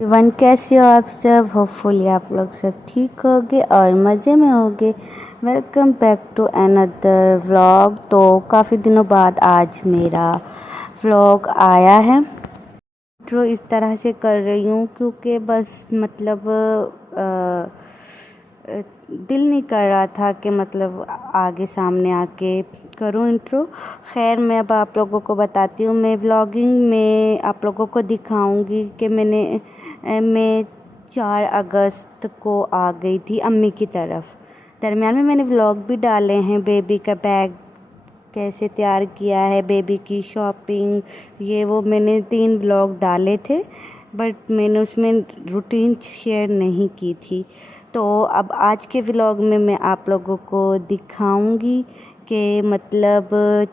Everyone, कैसे हो आप सब। होपफुली आप लोग सब ठीक होगे और मज़े में होगे। Welcome back to another vlog. तो काफ़ी दिनों बाद आज मेरा व्लॉग आया है। इंट्रो इस तरह से कर रही हूँ क्योंकि बस मतलब दिल नहीं कर रहा था कि मतलब आगे सामने आके करूँ इंट्रो। खैर, मैं अब आप लोगों को बताती हूँ। मैं व्लॉगिंग में आप लोगों को दिखाऊंगी कि मैं 4 अगस्त को आ गई थी अम्मी की तरफ। दरमियान में मैंने व्लॉग भी डाले हैं, बेबी का बैग कैसे तैयार किया है, बेबी की शॉपिंग, ये वो मैंने 3 व्लॉग डाले थे, बट मैंने उसमें रूटीन शेयर नहीं की थी। तो अब आज के व्लॉग में मैं आप लोगों को दिखाऊंगी कि मतलब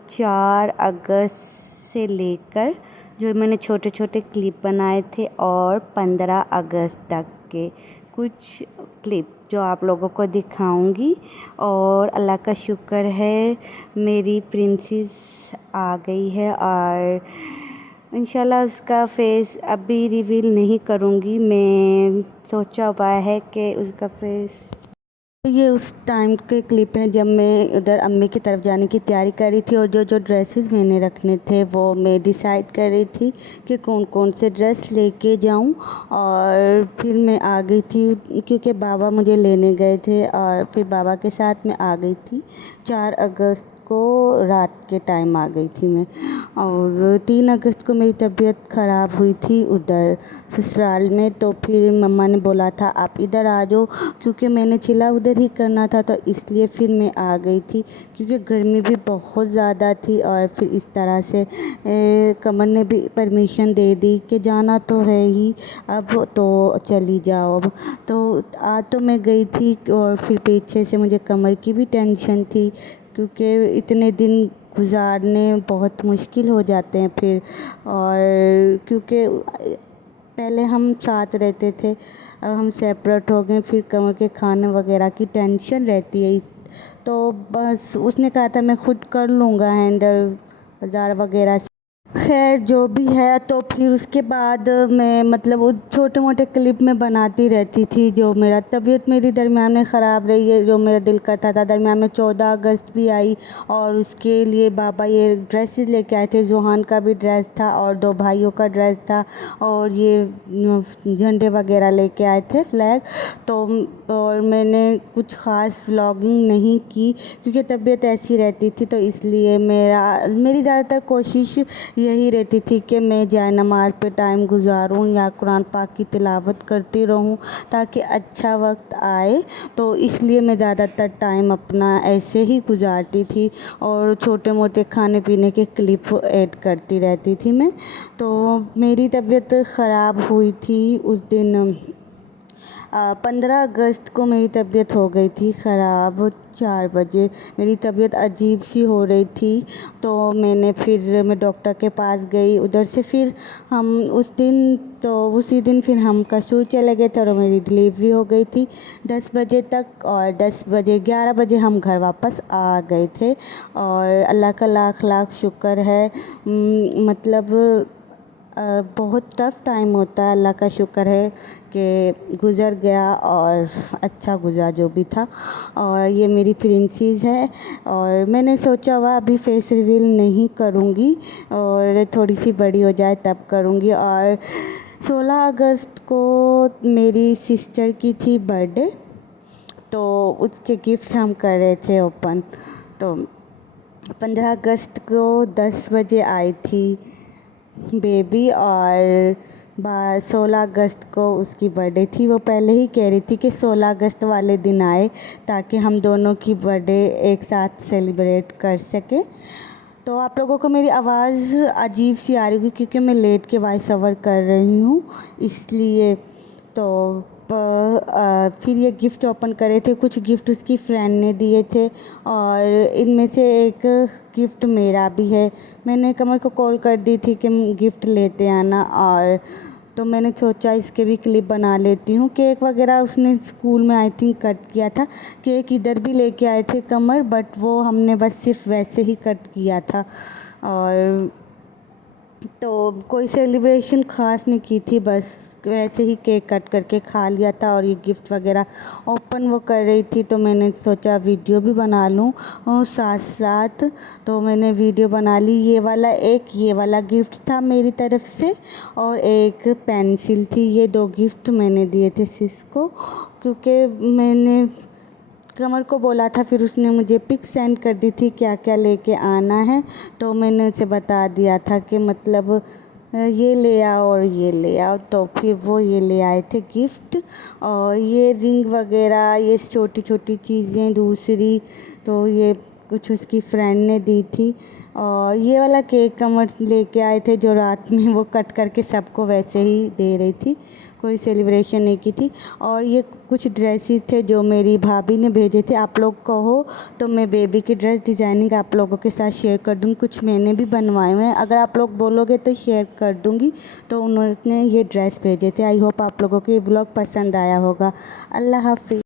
4 अगस्त से लेकर जो मैंने छोटे छोटे क्लिप बनाए थे और 15 अगस्त तक के कुछ क्लिप जो आप लोगों को दिखाऊंगी। और अल्लाह का शुक्र है मेरी प्रिंसेस आ गई है और इंशाल्लाह उसका फेस अभी रिवील नहीं करूँगी। मैं सोचा हुआ है कि उसका फेस। तो ये उस टाइम के क्लिप हैं जब मैं उधर अम्मी की तरफ जाने की तैयारी कर रही थी और जो जो ड्रेसेस मैंने रखने थे वो मैं डिसाइड कर रही थी कि कौन कौन से ड्रेस लेके जाऊं। और फिर मैं आ गई थी क्योंकि बाबा मुझे लेने गए थे और फिर बाबा के साथ मैं आ गई थी। 4 अगस्त को रात के टाइम आ गई थी मैं। और 3 अगस्त को मेरी तबीयत ख़राब हुई थी उधर ससुराल में। तो फिर मम्मा ने बोला था आप इधर आ जाओ, क्योंकि मैंने चिल्ला उधर ही करना था, तो इसलिए फिर मैं आ गई थी क्योंकि गर्मी भी बहुत ज़्यादा थी। और फिर इस तरह से कमर ने भी परमिशन दे दी कि जाना तो है ही, अब तो चली जाओ। अब तो आ तो मैं गई थी और फिर पीछे से मुझे कमर की भी टेंशन थी क्योंकि इतने दिन गुजारने बहुत मुश्किल हो जाते हैं फिर। और क्योंकि पहले हम साथ रहते थे, अब हम सेपरेट हो गए, फिर कमर के खाने वगैरह की टेंशन रहती है। तो बस उसने कहा था मैं खुद कर लूँगा हैंडल बाज़ार वगैरह से। खैर जो भी है, तो फिर उसके बाद मैं मतलब वो छोटे मोटे क्लिप में बनाती रहती थी। जो मेरा तबीयत मेरी दरमियान में ख़राब रही है, जो मेरा दिल करता था। दरमियान में 14 अगस्त भी आई और उसके लिए बाबा ये ड्रेसेस लेके आए थे। जोहान का भी ड्रेस था और 2 भाइयों का ड्रेस था और ये झंडे वगैरह लेके आए थे, फ्लैग। तो और मैंने कुछ ख़ास व्लॉगिंग नहीं की क्योंकि तबीयत ऐसी रहती थी, तो इसलिए मेरी ज़्यादातर कोशिश यही रहती थी कि मैं जाए नमाज़ पे टाइम गुजारूं या कुरान पाक की तिलावत करती रहूं ताकि अच्छा वक्त आए। तो इसलिए मैं ज़्यादातर टाइम अपना ऐसे ही गुजारती थी और छोटे मोटे खाने पीने के क्लिप ऐड करती रहती थी मैं। तो मेरी तबीयत ख़राब हुई थी उस दिन। 15 अगस्त को मेरी तबीयत हो गई थी ख़राब। 4 बजे मेरी तबीयत अजीब सी हो रही थी, तो मैं डॉक्टर के पास गई। उधर से फिर हम उसी दिन फिर हम कसूर चले गए थे और मेरी डिलीवरी हो गई थी 10 बजे तक। और 11 बजे हम घर वापस आ गए थे। और अल्लाह का लाख लाख शुक्र है। मतलब बहुत टफ़ टाइम होता है, अल्लाह का शुक्र है कि गुज़र गया और अच्छा गुज़रा जो भी था। और ये मेरी प्रिंसेस है और मैंने सोचा हुआ अभी फेस रिवील नहीं करूँगी और थोड़ी सी बड़ी हो जाए तब करूँगी। और 16 अगस्त को मेरी सिस्टर की थी बर्थडे, तो उसके गिफ्ट हम कर रहे थे ओपन। तो 15 अगस्त को 10 बजे आई थी बेबी और 16 अगस्त को उसकी बर्थडे थी। वो पहले ही कह रही थी कि 16 अगस्त वाले दिन आए ताकि हम दोनों की बर्थडे एक साथ सेलिब्रेट कर सकें। तो आप लोगों को मेरी आवाज़ अजीब सी आ रही होगी क्योंकि मैं लेट के वॉइस ओवर कर रही हूँ, इसलिए। तो फिर ये गिफ्ट ओपन करे थे। कुछ गिफ्ट उसकी फ्रेंड ने दिए थे और इनमें से एक गिफ्ट मेरा भी है। मैंने कमर को कॉल कर दी थी कि गिफ्ट लेते आना, और तो मैंने सोचा इसके भी क्लिप बना लेती हूँ। केक वगैरह उसने स्कूल में आई थिंक कट किया था। केक इधर भी लेके आए थे कमर, बट वो हमने बस सिर्फ वैसे ही कट किया था। और तो कोई सेलिब्रेशन ख़ास नहीं की थी, बस वैसे ही केक कट करके खा लिया था। और ये गिफ्ट वगैरह ओपन वो कर रही थी, तो मैंने सोचा वीडियो भी बना लूँ और साथ साथ। तो मैंने वीडियो बना ली। ये वाला गिफ्ट था मेरी तरफ से, और एक पेंसिल थी। ये 2 गिफ्ट मैंने दिए थे सिस को, क्योंकि मैंने कमर को बोला था, फिर उसने मुझे पिक सेंड कर दी थी क्या क्या लेके आना है। तो मैंने उसे बता दिया था कि मतलब ये ले आओ और ये ले आओ। तो फिर वो ये ले आए थे गिफ्ट। और ये रिंग वगैरह, ये छोटी छोटी चीज़ें दूसरी, तो ये कुछ उसकी फ्रेंड ने दी थी। और ये वाला केक कमर लेके आए थे, जो रात में वो कट करके सबको वैसे ही दे रही थी, कोई सेलिब्रेशन नहीं की थी। और ये कुछ ड्रेसेस थे जो मेरी भाभी ने भेजे थे। आप लोग कहो तो मैं बेबी की ड्रेस डिज़ाइनिंग आप लोगों के साथ शेयर कर दूँगी। कुछ मैंने भी बनवाए हुए हैं, अगर आप लोग बोलोगे तो शेयर कर दूँगी। तो उन्होंने ये ड्रेस भेजे थे। आई होप आप लोगों को ये ब्लॉग पसंद आया होगा। अल्लाह हाफिज़।